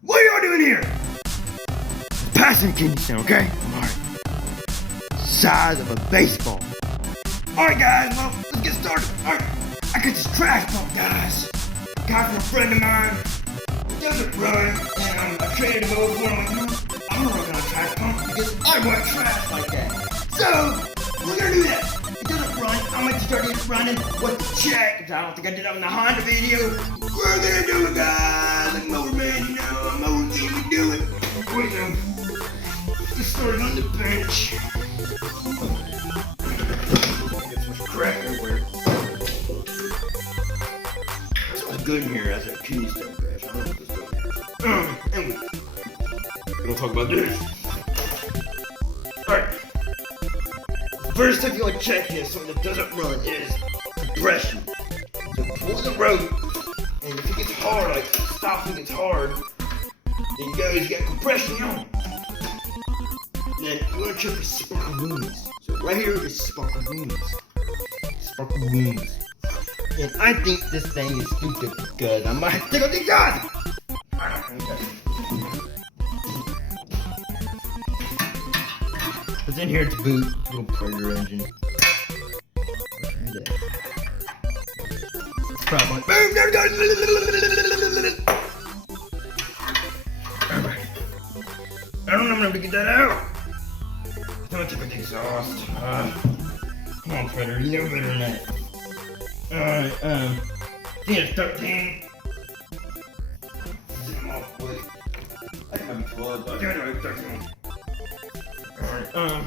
What are y'all doing here? Passing candy stand, okay? Alright. Size of a baseball. Alright guys, well, let's get started. Alright, I got this trash pump, guys. Got from a friend of mine. Doesn't run, and I traded him over for him. I'm like, I'm gonna run on a trash pump because I want trash like that. So, we're gonna do that. It doesn't run. I'm gonna start it running. What the check? I don't think I did that in the Honda video. We're gonna do it, guys. Like mower man, you know, I'm mower game, we do it. Wait a minute. Just started on the bench. Get some crap everywhere. This was good in here. That's a kidney stone crash. I don't know what this is. Anyway, we're gonna talk about this. Alright. First thing you want to check here, so that doesn't run, is compression. So pull the rope, and if it gets hard, like stopping gets hard, then you got compression on. Then you want to check for sparkaroonies. So right here is sparkaroonies. Sparkaroonies. And I think this thing is stupid because I might think of the guys. What's in here to boot? Little Predator engine. Probably. Boom! There we go! Alright. I don't know if I'm gonna get that out. I'm gonna take the exhaust. Come on, Predator, you know better than that. Alright, I think it's 13. Zoom off, wait. I think I'm 12, but I think it's 13. Alright,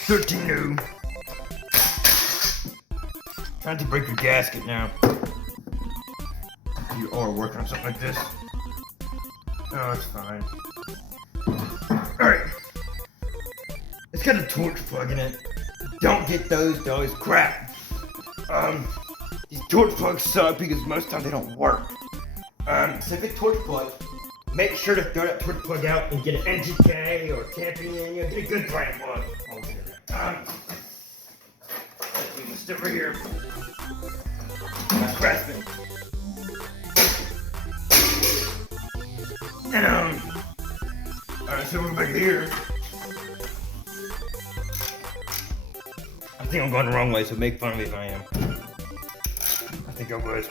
13 new. Trying to break your gasket now. You are working on something like this. Oh, it's fine. Alright. It's got a torch plug in it. Don't get those, though. It's crap. These torch plugs suck because most times they don't work. So if it's torch plug, make sure to throw that torch plug out and get an NGK or Champion, get a good brand plug. Let's over here. My Craftsman. And alright, so we're back here. I think I'm going the wrong way, so make fun of me if I am. I think I was.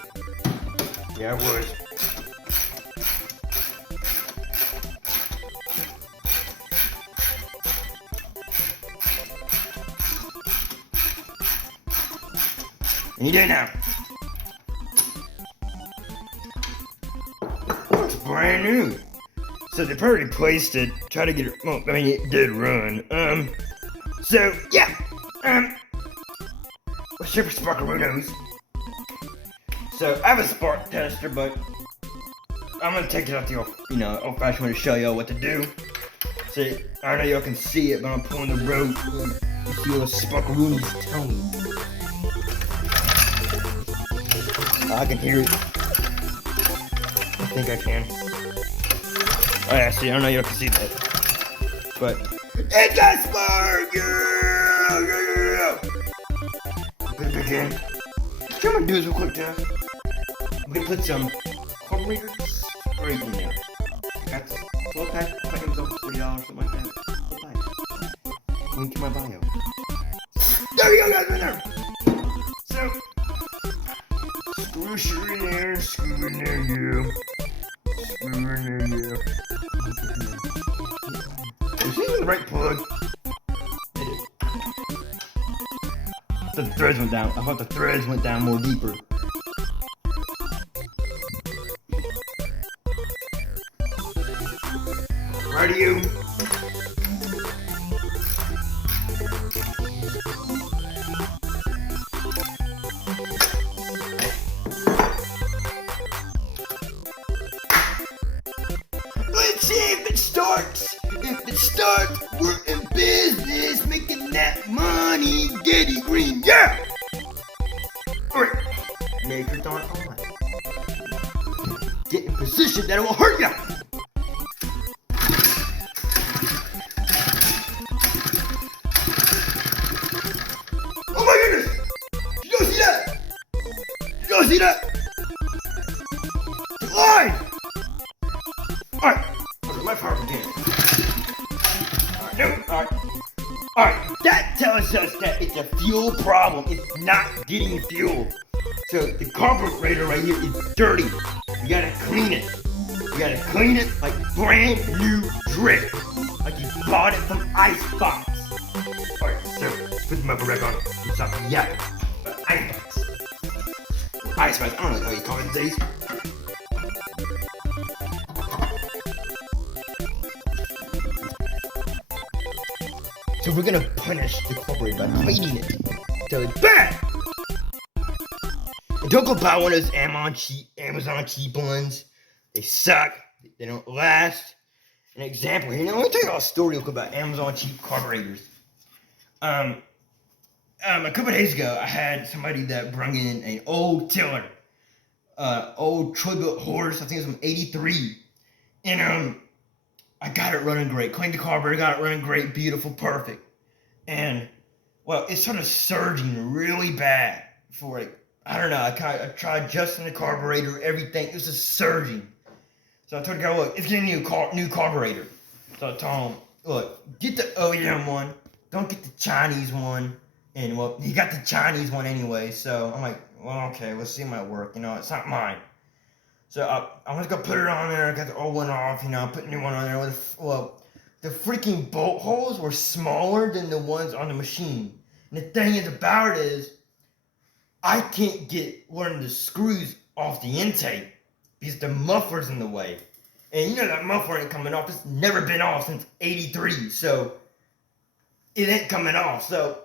Yeah, I was. And you do it now. It's brand new. So they probably replaced it. Try to get it. Well, I mean, it did run. So yeah. Let's check for sparkaroonies. So I have a spark tester, but I'm gonna take it out the old-fashioned way to show y'all what to do. See, I know y'all can see it, but I'm pulling the rope. You see the sparkaroonies tone. I can hear it. I think I can. Oh yeah, see, I don't know y'all can see that. But it's a spark! Yeah! Put it back in. What I'm gonna do is real quick, Jeff. I'm gonna put some carburetor spray in there. Got this 12 pack. I think it was over $40 or something like that. 12 pack. Link to my bio. There you go, guys, right there. So, screw in there, screw in there, yeah. Screw in there, yeah. Is this the right plug? It is. The threads went down. I thought the threads went down more deeper. Right to you. Let's see if it starts. If it starts, we're in business, making that money, Getty Green, yeah! Alright, make your darn on. Get in position that it will hurt ya! Oh my goodness! see that? Line! Alright, okay, my power again. Alright, no, alright. Alright, that tells us that it's a fuel problem. It's not getting fuel. So the carburetor right here is dirty. You gotta clean it. You gotta clean it like brand new drip. Like you bought it from Icebox. Alright, so put the mother back on. Stop yapping. Icebox. Icebox, I don't know how you call it these days. So we're gonna punish the carburetor by cleaning it till it's bad. And don't go buy one of those Amazon cheap ones. They suck. They don't last. An example here. Now, let me tell you a story about Amazon cheap carburetors. A couple of days ago, I had somebody that brought in an old tiller, old Troy-built horse. I think it was from '83, and I got it running great. Cleaned the carburetor, got it running great, beautiful, perfect. And well, it started surging really bad for like, I don't know. I tried adjusting the carburetor, everything. It was just surging. So I told the guy, look, it's getting a new carburetor. So I told him, look, get the OEM one. Don't get the Chinese one. And well, he got the Chinese one anyway. So I'm like, well, okay, let's see if it might work. You know, it's not mine. So I went to go put it on there. I got the old one off. You know, put a new one on there. Well, the freaking bolt holes were smaller than the ones on the machine. And the thing is about it is, I can't get one of the screws off the intake because the muffler's in the way. And you know that muffler ain't coming off. It's never been off since '83. So it ain't coming off. So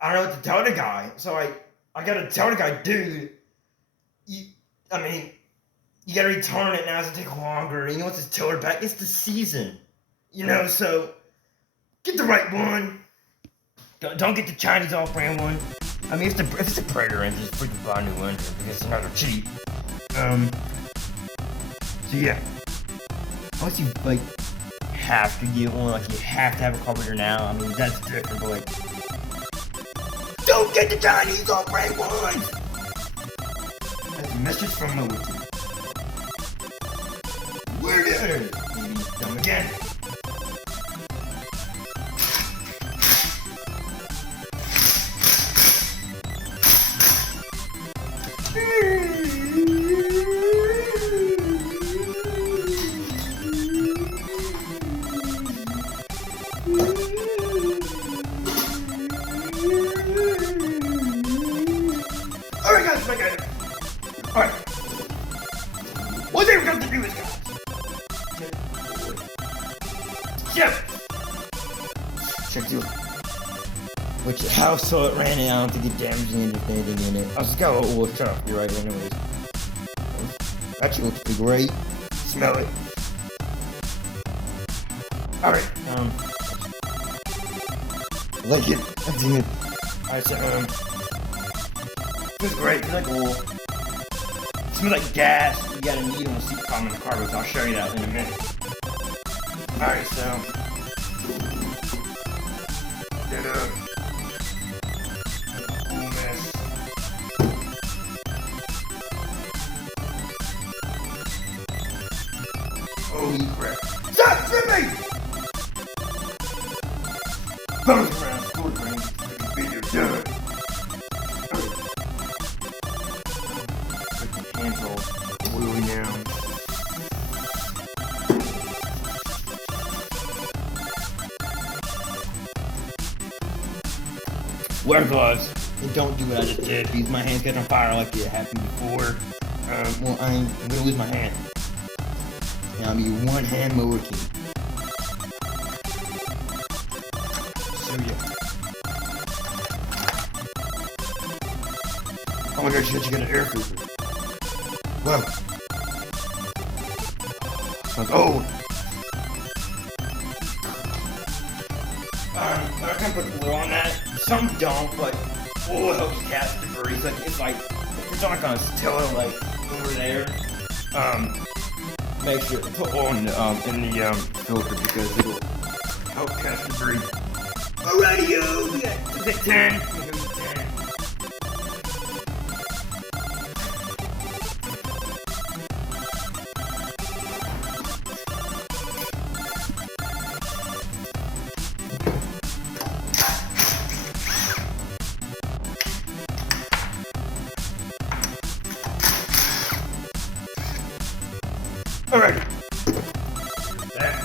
I don't know what to tell the guy. So I gotta tell the guy, dude, you gotta return it now. It's gonna take longer. You know what's this tiller back? It's the season. You know, so get the right one. Don't get the Chinese off-brand one. I mean, if it's a Predator engine, just freaking buy a new engine because it's not cheap. So yeah. Unless you like have to get one, like you have to have a carburetor now. I mean, that's different. But like, don't get the Chinese off-brand ones. That's a message from the wiki. We're doing it. Come again. Alright guys, my guy. Alright. One thing we're going to do is, guys. Check two. Which house so it ran it, I don't think it damaged anything in it. I just got a little shut up, you're right, anyways. Actually looks pretty great. Smell it. Alright, like it. I think it. Alright, so, it's great. It's like a little. It smells like gas. You got a needle and seat palm in the car, but I'll show you that in a minute. Alright, so. Get up. Cool mess. Holy crap. Stop tripping! Bounce around, score green. Like a video done. Wheelie down. Wear gloves and don't do what I just did because my hands got on fire like it happened before. Well, I'm gonna lose my hand. And I'll be one hand mower king. So yeah. Oh my gosh, you got an air filter. Whoa. Smells old. I can put glue on that. Some don't, but oil helps catch debris. It's like if it's not gonna tiller like over there. Make sure to put oil in the filter because it'll help catch debris. Alrighty, we got 10. Alright. There.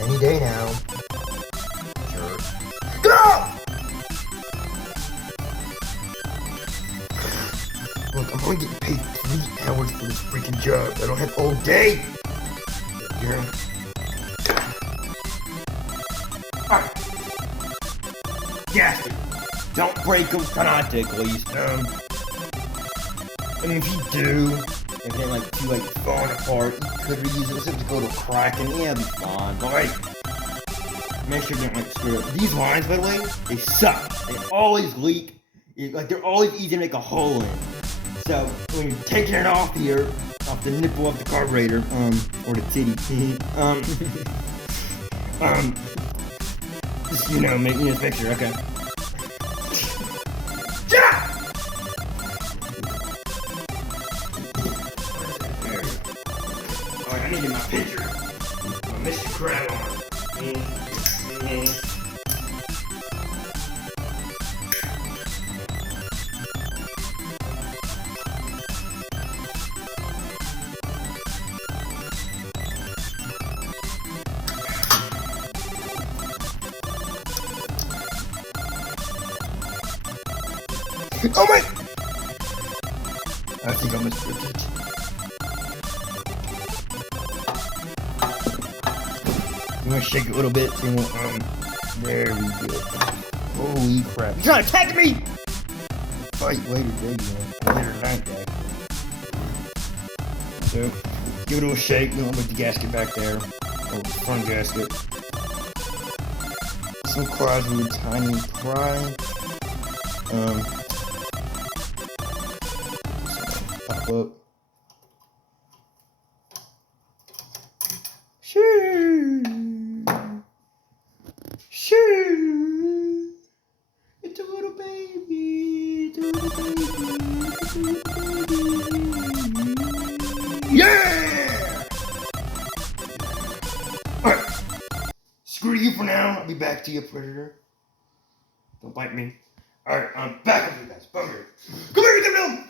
Any day now. Sure. Go! Look, I'm only getting paid 3 hours for this freaking job. I don't have all day. Yeah. Alright. Gasket. Don't break them canonically, at least. I mean, if you do, if they're like too like falling apart, you could reuse it. Let's just go to a crack and yeah, it'll be fine. But like, make sure you don't like screw up. These lines, by the way, they suck. They always leak. Like they're always easy to make a hole in. So when you're taking it off here, off the nipple of the carburetor, or the titty, just make sure, okay. Alright, I needed my picture. My Mr. Crab on. Oh my! I think I must forget. You want to shake it a little bit so you won't, there we go. Holy crap. You're trying to attack me! Fight later, baby, man. Later tonight, guys. So, give it a little shake, you know, with the gasket back there. Oh, front gasket. Some quads with tiny pry. Pop up. Shoo! Shoo! It's a little baby. It's a little baby. It's a little baby. Yeah! Alright. Screw you for now. I'll be back to you, Predator. Don't bite me. Alright, I'm back with you guys. Come here. Come here, you come down!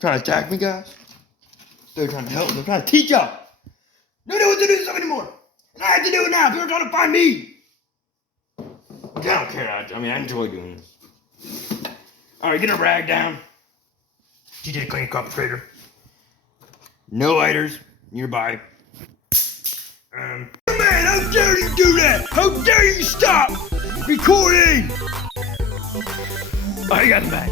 Trying to attack me, guys? They're trying to help. They're trying to teach y'all. No one to do this stuff anymore. And I have to do it now. People are trying to find me. I don't care. I mean, I enjoy doing this. Alright, get a rag down. TJ, clean your carburetor. No lighters nearby. Man, how dare you do that? How dare you stop recording? Oh, you got the back.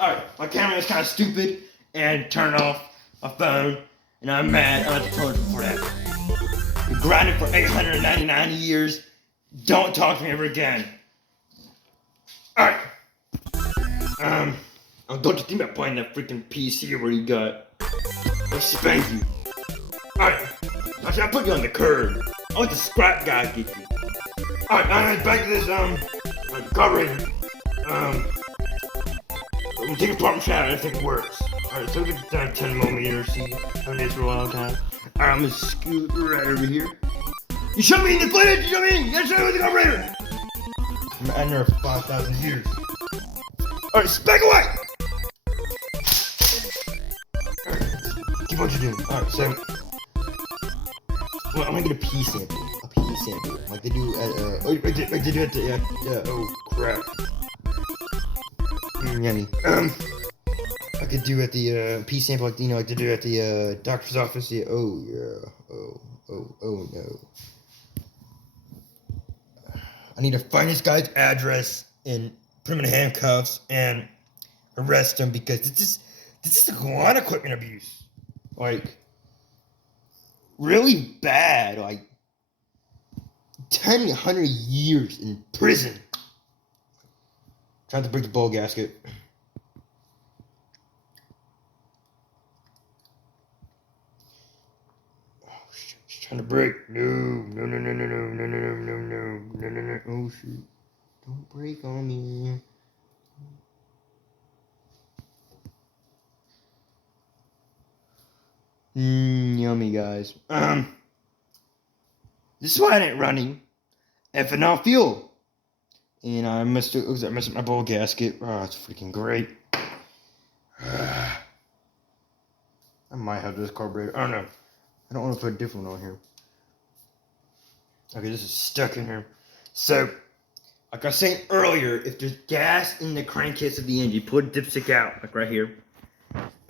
Alright, my camera is kind of stupid and turned off my phone, and I'm mad. I'm at the toilet for that. You grinded for 899 years. Don't talk to me ever again. Alright. Don't you think about playing that freaking PC where you got? I'll spank you. Alright. Actually, I'll put you on the curb. I want the scrap guy to get you. Alright, back to this, carburetor. I'm gonna take a pump shot, I think it works. Alright, so we'll get down 10 millimeters, see how it is for a long time. Alright, I'm gonna scoot right over here. You showed me in the footage, you know what I mean? You gotta show me with the carburetor! I'm adding her 5,000 years. Alright, spec away! Alright, keep what you're doing. Alright, so... Well, I'm gonna get a pee sample. A pee sample. Like they do at, like they do at the, oh crap. Yummy. I could do at the, pee sample, like, you know, like they do at the, doctor's office. Yeah, oh, yeah. Oh, no. I need to find this guy's address and put him in handcuffs and arrest him because this is a lot of equipment abuse. Like, really bad. Like, 100 years in prison. Trying to break the ball gasket. Oh shit, it's trying to break. No. Oh shoot. Don't break on me. Yummy, guys. This is why it ain't running. Ethanol fuel. And I messed up my ball gasket. Oh, it's freaking great. I might have this carburetor. I don't know. I don't want to put a different one on here. Okay, this is stuck in here. So, like I was saying earlier, if there's gas in the crankcase of the engine, pull the dipstick out, like right here.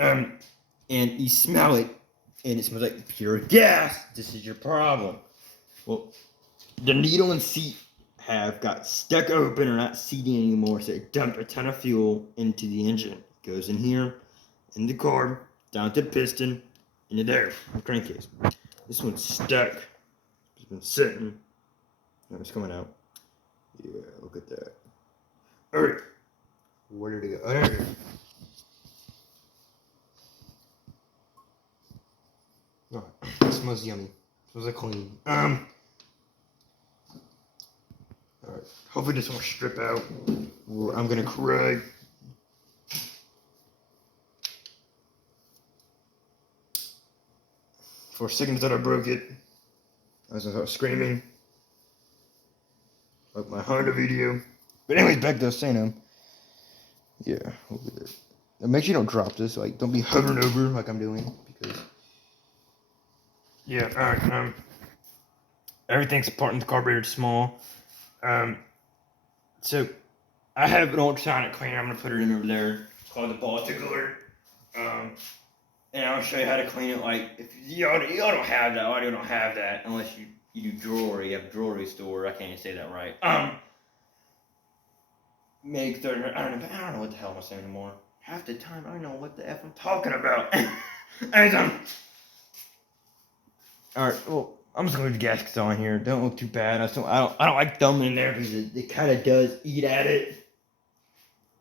And you smell it, and it smells like pure gas. This is your problem. Well, the needle and seat have got stuck open or not seating anymore, so it dumped a ton of fuel into the engine. It goes in here, in the carb, down to the piston, into there, the crankcase. This one's stuck. It's been sitting. Oh, it's coming out. Yeah, look at that. Alright. Where did it go? Oh, there it is. Alright. It smells yummy. It smells like clean. Alright. Hopefully this won't strip out. Or I'm gonna cry. For a second I thought I broke it. I was screaming. Like my Honda video. But anyways, back to saying yeah, look at it. And make sure you don't drop this, like don't be hovering over like I'm doing, because yeah, alright, everything's apart in the carburetor, small. So I have an ultrasonic cleaner. I'm gonna put it in over there. It's called the ball tickler. And I'll show you how to clean it. Like if y'all don't have that, audio don't have that unless you do jewelry. You have a jewelry store. I can't even say that right. Make 30. I don't know what the hell I'm saying anymore. Half the time I don't know what the F I'm talking about. Alright, well, I'm just gonna leave the gaskets on here. Don't look too bad. I don't like thumbing in there because it kind of does eat at it.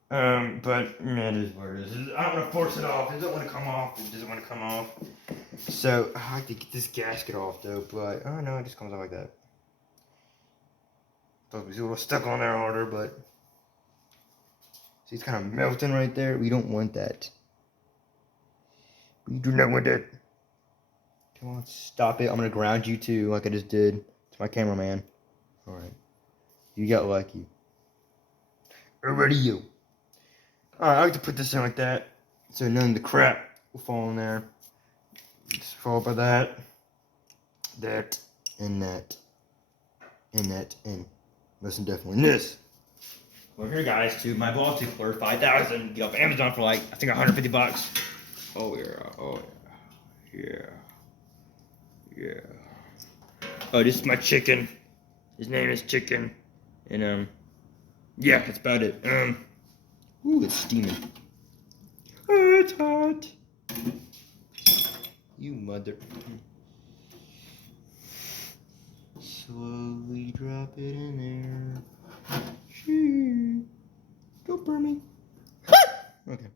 But man, it is what it is. I don't want to force it off. It doesn't want to come off. It doesn't want to come off. So I like to get this gasket off though, but oh no, it just comes out like that. Thought it was a little stuck on there harder, but see, it's kind of melting right there. We don't want that. We do not want that. Come on, stop it. I'm gonna ground you too, like I just did to my cameraman. All right, you got lucky. Already you. Alright, I like to put this in like that, so none of the crap will fall in there. Just followed by that, that, and that, and that, and most definitely this. Well, here guys, to my ball tickler, 5,000. Get off Amazon for like, I think 150 bucks. Oh yeah. Oh, this is my chicken. His name is Chicken, and yeah, that's about it. Ooh, it's steaming. Oh, it's hot. You mother. Slowly drop it in there. Shoo. Don't burn me. Okay.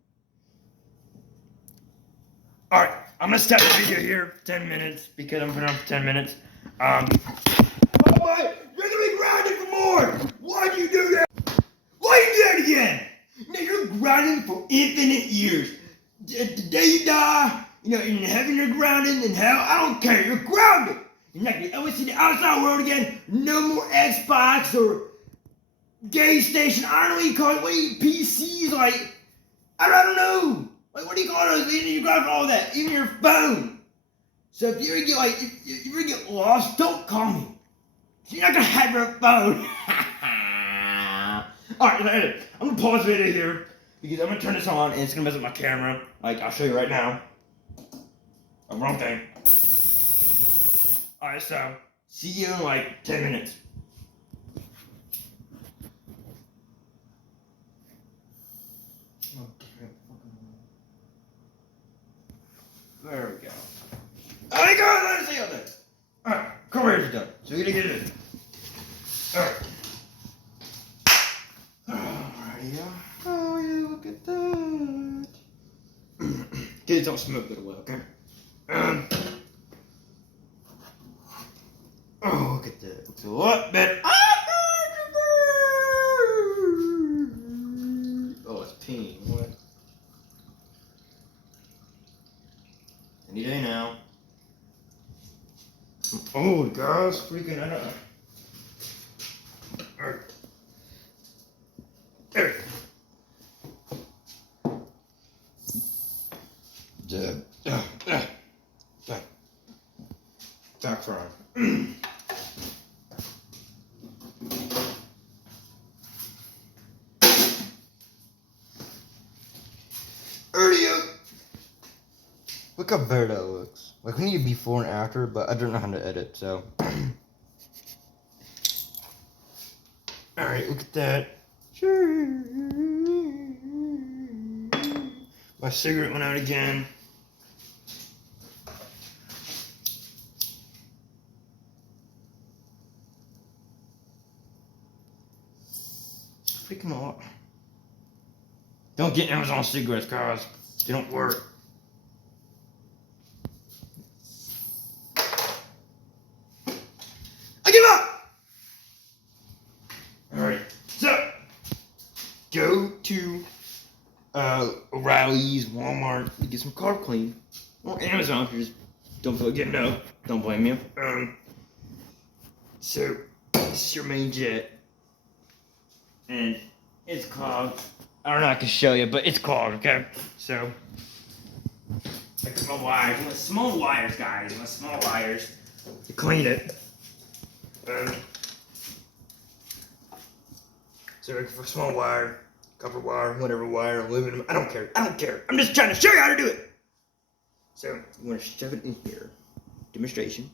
Alright, I'm gonna stop the video here. 10 minutes, because I'm putting on for 10 minutes. Oh my! You're gonna be grounded for more! Why'd you do that? Why you do that again? No, you're grounded for infinite years. The day you die, in heaven you're grounded, in hell, I don't care, you're grounded. You're not gonna ever see the outside world again. No more Xbox or gay station, I don't know what you call it, PCs, like, I don't know. Like, what do you call it? You're grounded for all that, even your phone. So if you ever get, if you ever get lost, don't call me. You're not gonna have your phone. Alright, I'm gonna pause the video here because I'm gonna turn this on and it's gonna mess up my camera. Like, I'll show you right now. Oh, wrong thing. Alright, so see you in like 10 minutes. There we go. There you go, let's see all this. Alright, carburetor's done. So we're gonna get it in. Alright. Oh yeah, look at that. Kids don't smoke that well, okay? Oh, look at that. Looks a lot better. Oh, it's peeing. What? Any day now. Oh, guys, freaking out. Alright. There. Back frying. Early up. Look how better that looks. Like, we need a before and after, but I don't know how to edit, so. Alright, look at that. My cigarette went out again. Freaking lot. Don't get Amazon cigarettes, guys. They don't work. I give up! Alright, so go to O'Reilly's, Walmart, to get some carb clean. Or Amazon if you just don't feel like getting up. Don't blame me. So this is your main jet. And it's clogged. I don't know if I can show you, but it's clogged, okay? So, like small wires. You want small wires, guys. You want small wires to clean it. So, like for small wire, copper wire, whatever wire, aluminum, I don't care. I don't care. I'm just trying to show you how to do it. So, you want to shove it in here. Demonstration.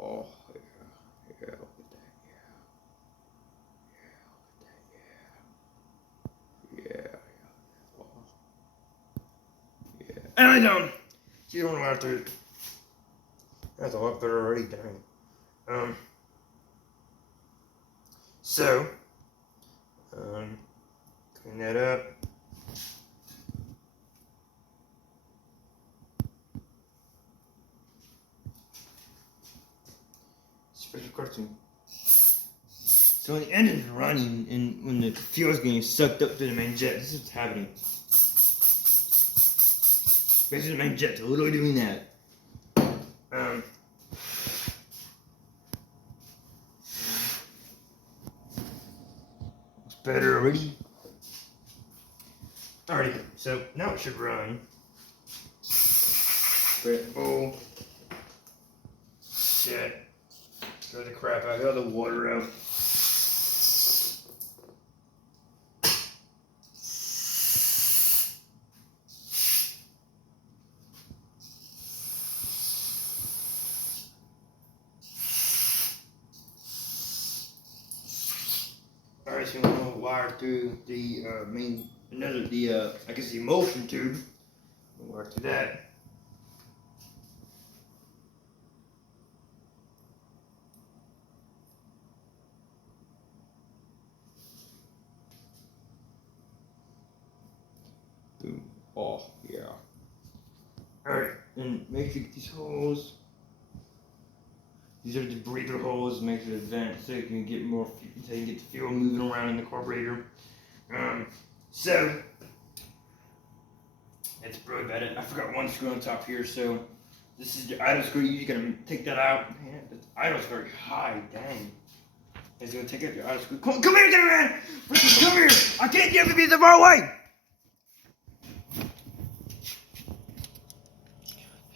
Oh, yeah. Yeah, look at that. Yeah. And I don't. You don't have to. That's a lot better already, dang. So, clean that up. Special cartoon. So when the engine's running and when the fuel's getting sucked up to the main jet, this is what's happening. Basically the main jet's literally doing that. It's better already. Alrighty, so now it should run. Great bowl. Shit. Throw the crap out, got the water out. Alright, so we're gonna wire through the main, I guess the emulsion tube. We'll wire through that. Boom. Oh, yeah. Alright, and make sure you get these holes. These are the breather holes, make sure to vent so you can get more, so you can get the fuel moving around in the carburetor. So, it's really bad. I forgot one screw on top here, so this is your idle screw. You're gonna take that out. Man, the idle's very high, dang. It's gonna take out your idle screw. Come here, man! Come here! I can't get the far away!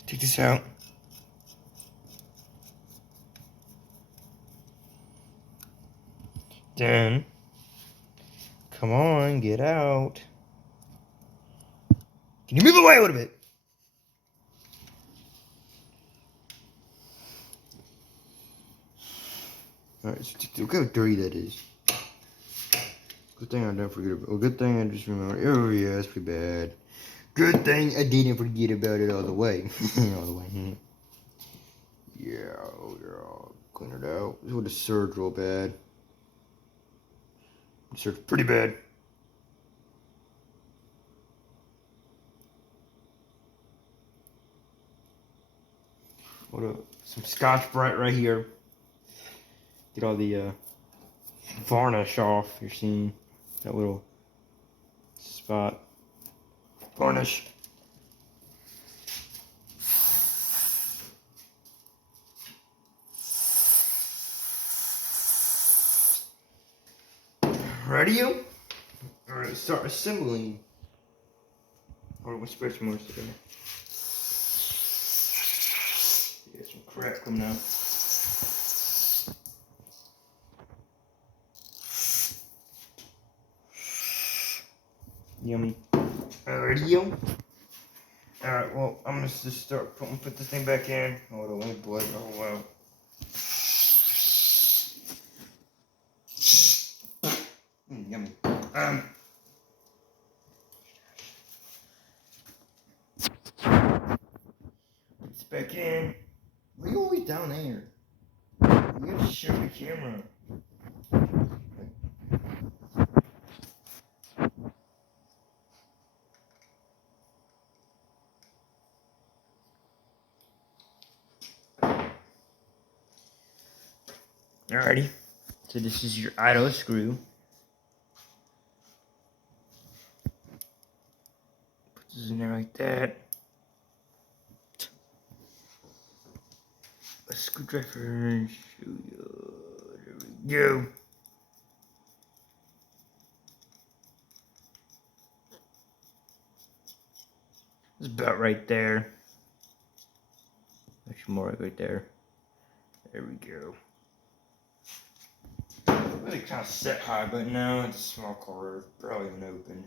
Take this out. Then, come on, get out. Can you move away a little bit? Alright, so look how dirty that is. Good thing I don't forget about it. Well, good thing I just remembered. Oh, yeah, that's pretty bad. Good thing I didn't forget about it all the way. All the way. Yeah, oh, yeah. Clean it out. This would have surged real bad. It surged pretty bad. Some Scotch-Brite right here. Get all the varnish off. You're seeing that little spot. Varnish. radio. Alright, start assembling. Or we'll spread some more stuff in there. Yeah, some crap coming out. Yummy. Radio. Alright, well, I'm gonna just start put this thing back in. Hold on, let me blow it all out. Yummy. Put this back in. Why are you always down there? You gotta show the camera. Alrighty. So this is your idle screw. Put this in there like that. A screwdriver. Show you. There we go. It's about right there. Actually, more right there. There we go. Really kind of set high, but no, it's a small corner. Probably even open.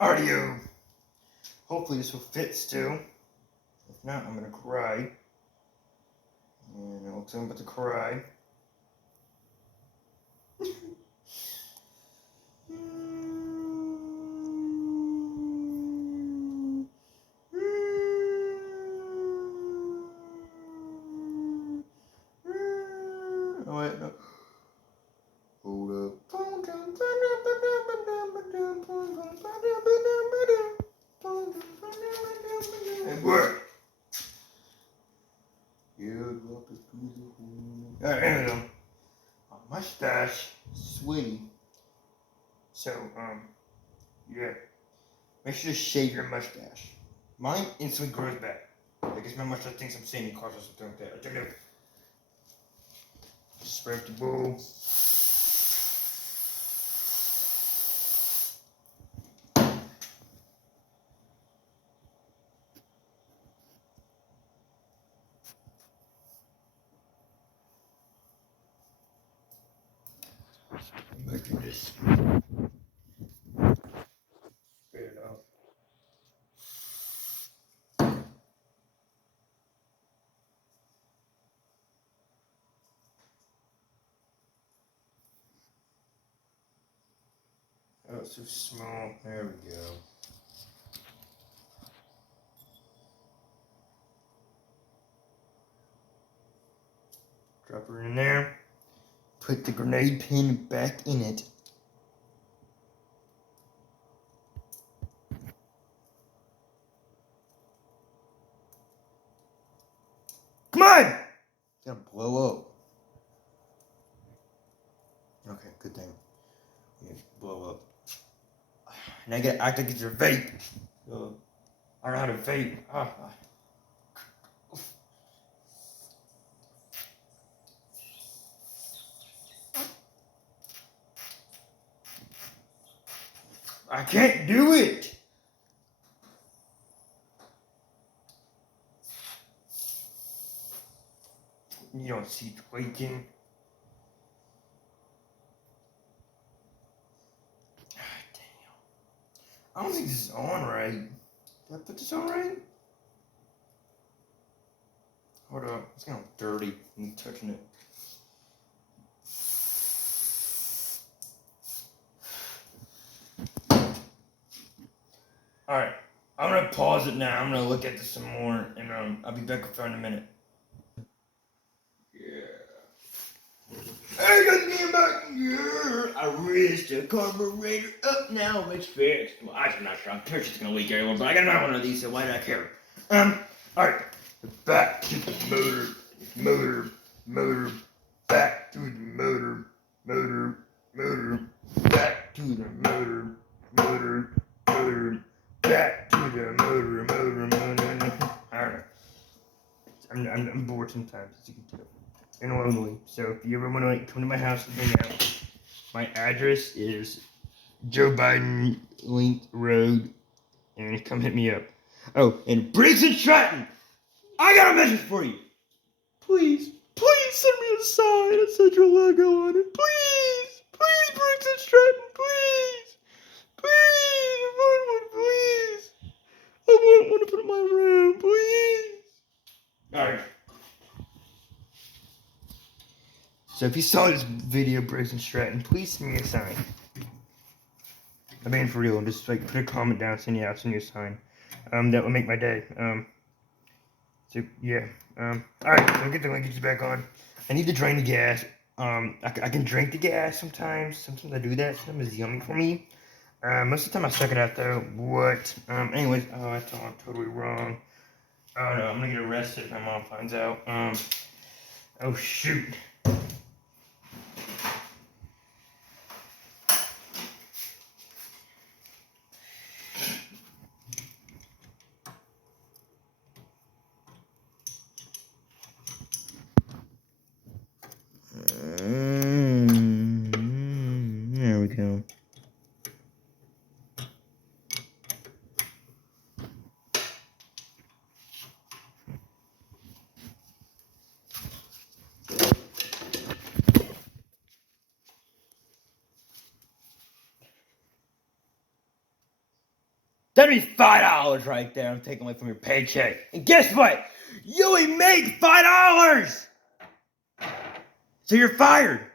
Audio. Hopefully this will fit still. If not, I'm gonna cry. And it looks like I'm about to cry. Oh wait, no. Hold up. It worked. Alright, there we go. My mustache, sweetie. So, yeah. Make sure to shave your mustache. Mine instantly grows back. I guess my mustache thinks I'm Santa Claus or something like that. I don't know. Spread the bowl. Back to this. Spit it out. Oh, it's so small. There we go. Drop her in there. Put the grenade pin back in it. Come on! It's gonna blow up. Okay, good thing. Yeah, blow up. And I gotta act like it's your vape. I don't know how to vape. I can't do it. You don't see it waking. I don't think this is on right. Did I put this on right? Hold up, it's kind of dirty. I'm touching it. Alright, I'm gonna pause it now. I'm gonna look at this some more, and I'll be back with you in a minute. Yeah. Hey, guys, me back here. I raised the carburetor up now. It's fixed. Well, I'm not sure. I'm sure it's gonna leak everywhere, but I got another one of these, so why do I care? Alright. Back to the motor. Back to the motor. Back to the motor. Back to the motor. Alright. I'm bored sometimes, as you can tell. And lonely. So if you ever want to come to my house and hang out, My address is Joe Biden Link Road, and come hit me up. Oh, and Briggs and Stratton, I got a message for you. Please send me a sign that says your logo on it. Please, Briggs and Stratton, please, I want one, please. I want one to put in my room, please. All right. So if you saw this video, Briggs and Stratton, please send me a sign. I'm being for real. I'm just like put a comment down, send you a sign. That will make my day. So yeah. All right. So I'll get the linkage back on. I need to drain the gas. I can drink the gas sometimes. Sometimes I do that. Sometimes it's yummy for me. Most of the time I suck it out though. What? Anyways. Oh, that's all totally wrong. Oh no, I'm gonna get arrested if my mom finds out. Oh shoot. There we go. That'd be $5 right there. I'm taking away from your paycheck. And guess what? You only made $5. So you're fired.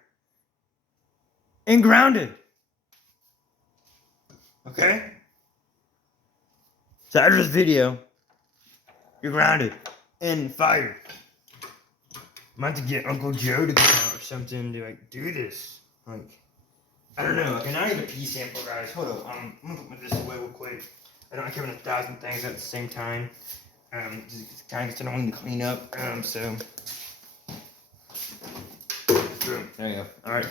And grounded. Okay? So after this video, you're grounded. And fired. I'm about to get Uncle Joe to come out or something to like do this. Like, I don't know. Okay, now I need a pee sample, guys. Hold up. I'm gonna put this away real quick. I don't like having 1,000 things at the same time. Just kind of gets annoying to clean up. So there you go. All right.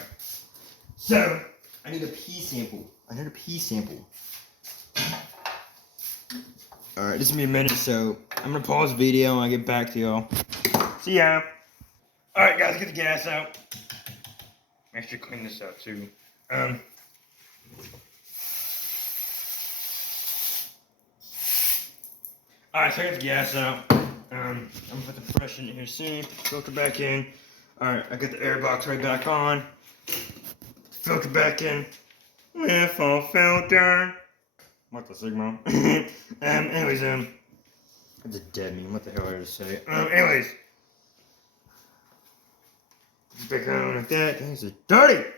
So I need a pee sample. All right, this is gonna be a minute. So I'm gonna pause the video and I'll get back to y'all. See ya. All right, guys, get the gas out. Make sure to clean this up too. Alright, so I got the gas out. I'm gonna put the brush in here soon. Put the filter back in. Alright, I got the air box right back on. Filter back in. Full filter. What the signal? Anyways, that's a dead meme. What the hell did I just say? Anyways. Just back on like that. Things are dirty!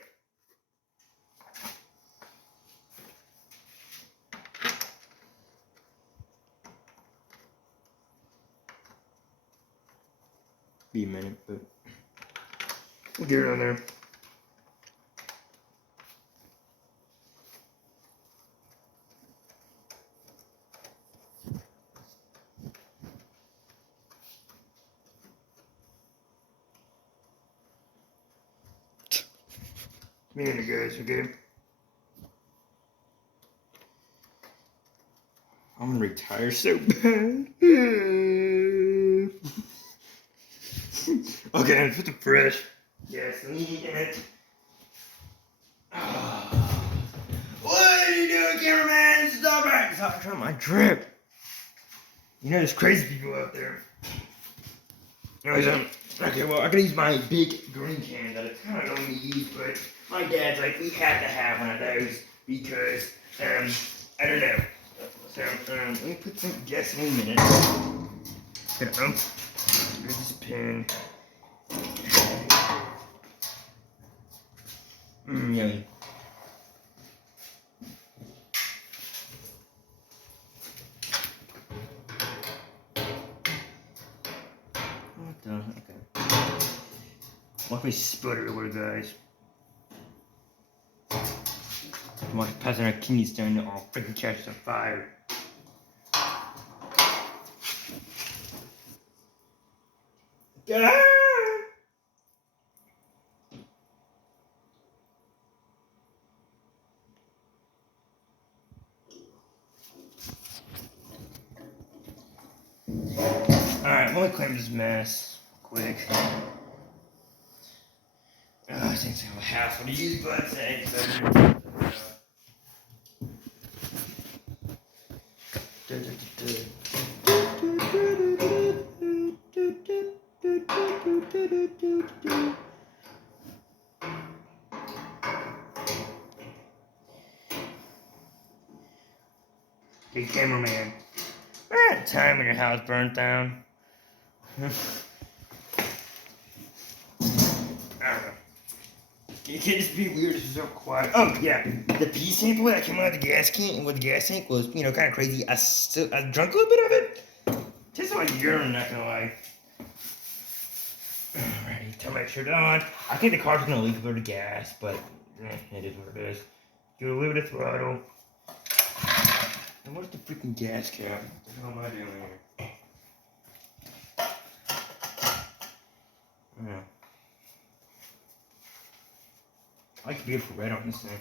Be a minute, but we'll get it on there. Me and the guys, okay? I'm gonna retire so bad. Okay, I'm put the fresh gasoline in it. What are you doing, cameraman? Stop it! Stop trying my drip. You know, there's crazy people out there. Anyways, okay, well, I could use my big green can that I kind of don't use, but my dad's like, we have to have one of those because, I don't know. So, let me put some gasoline in it. Gonna here's this pin. Yummy. What the? Okay. Watch me sputter everywhere, guys. Watch passing our kidney stone and all freaking catch on fire. Ah! Alright, I'm gonna clean this mess quick. I think so. hassle to use, but hey, hey, cameraman. Remember that time when your house burnt down? I don't know. You can't just be weird. It's so quiet. Oh yeah, the pee sample that came out of the gas can with the gas tank was, kind of crazy. I drank a little bit of it. Tastes like urine, not gonna lie. Alrighty, turn my shirt on. I think the car's gonna leak a bit of gas, but it is what it is. Do a little bit of throttle. And what's the freaking gas cap? What the hell am I doing here? Yeah. I like the beautiful red on this thing.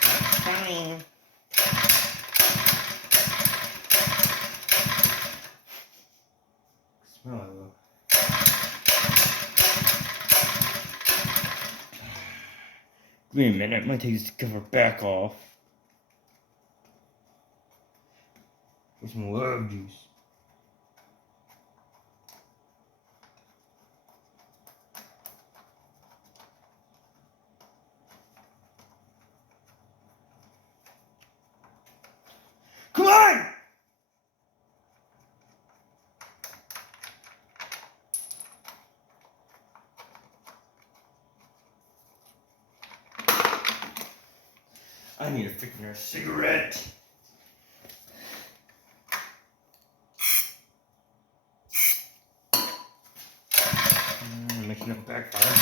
That's funny. Smell it though. Give me a minute, I'm gonna take this cover back off. Get some love juice. Come on! I need a freaking cigarette. Making a backfire.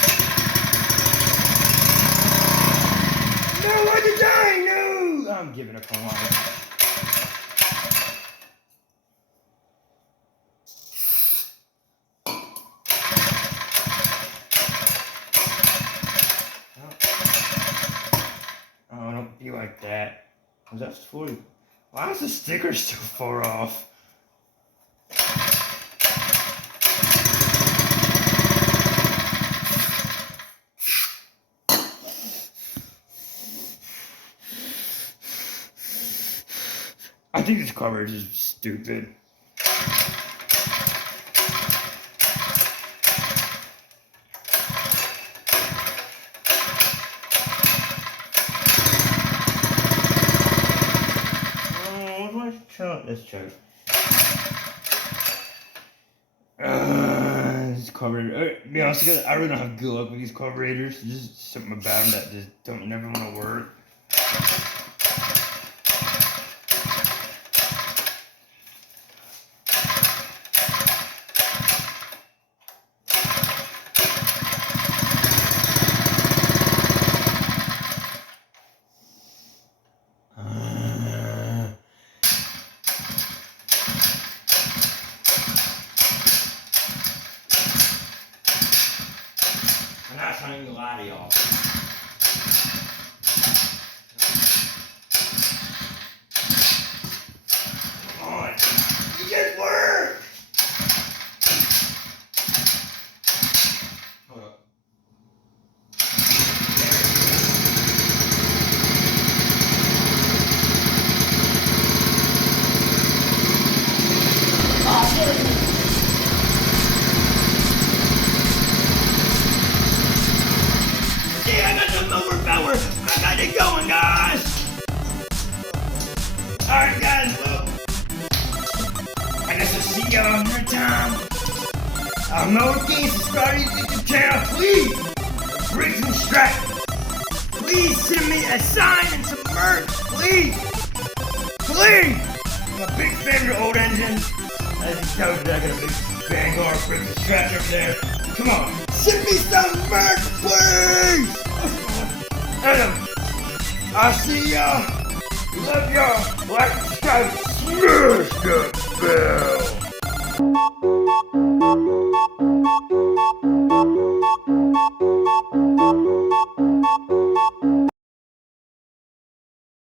No, I could die! No! I'm giving up on life. Oh, don't be like that. Was that fully? Why is the sticker so far off? I think this coverage is stupid. Let's check. This carburetor. To be honest with you, I really don't have good luck with these carburetors. There's just something about them that just don't never want to work. I'm not trying to lie to y'all. Come on, you just work. Hold up. I got it going, guys! Alright, guys, well, I guess I'll see y'all another time. No again, subscribe to the YouTube channel, please! Bring some strap. Please send me a sign and some merch, please! Please! I'm a big fan of old engines. As you can tell, I got a big Vanguard freaking strap over there. Come on, send me some merch, please! I'll see y'all. Love y'all. Like, subscribe, smash the bell.